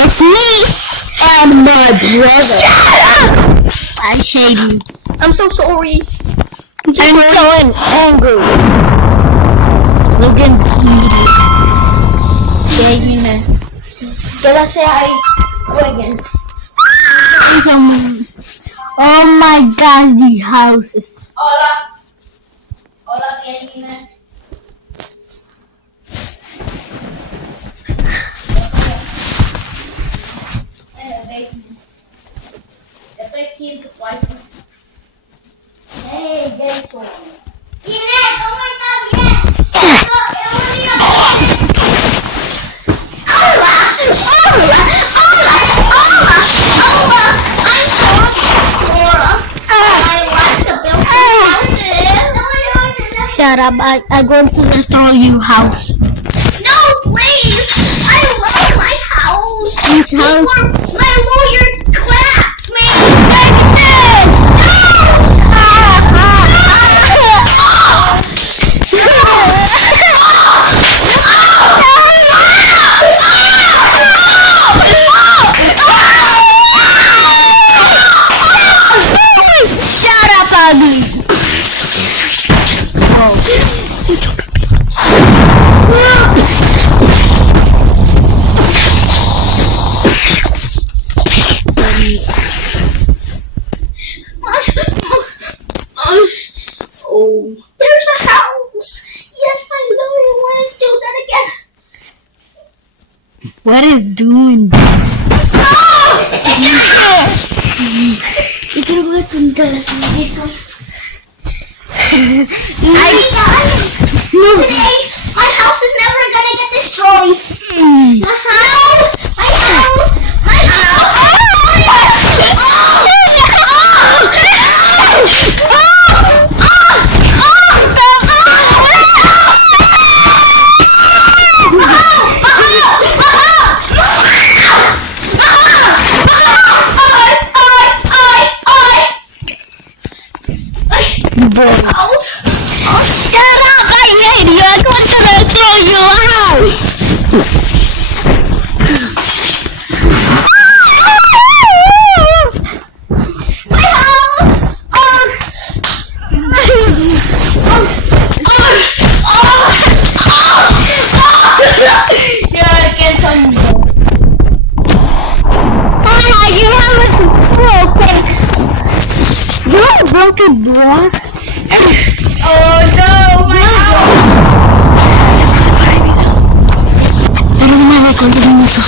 It's me and my brother. I hate you. I'm so sorry. I'm so angry. Logan, Dime. ¿Qué la sea ahí? Jueguen. oh my god, the houses. Hola. Hola, Dime. Estoy aquí en tu cuarto. Hey, Jason. Inés, ¿cómo estás? Bien. Shut up, I'm going to destroy your house. No, please! I love my house! Whose house? You are my lawyer classmate! Shut up, ugly. Oh, there's a house! Yes, my lawyer wanted to do that again! What is doing this? Yo quiero ver tu teléfono, Jason. Hey guys! Today, my house is never gonna get destroyed! My house! My house! My house! Shut up! I hate you! I'm going to destroy your house! My house! Yeah, I get some. You have a broken. You have a broken door? Oh no, my house! Pero no me recuerdo.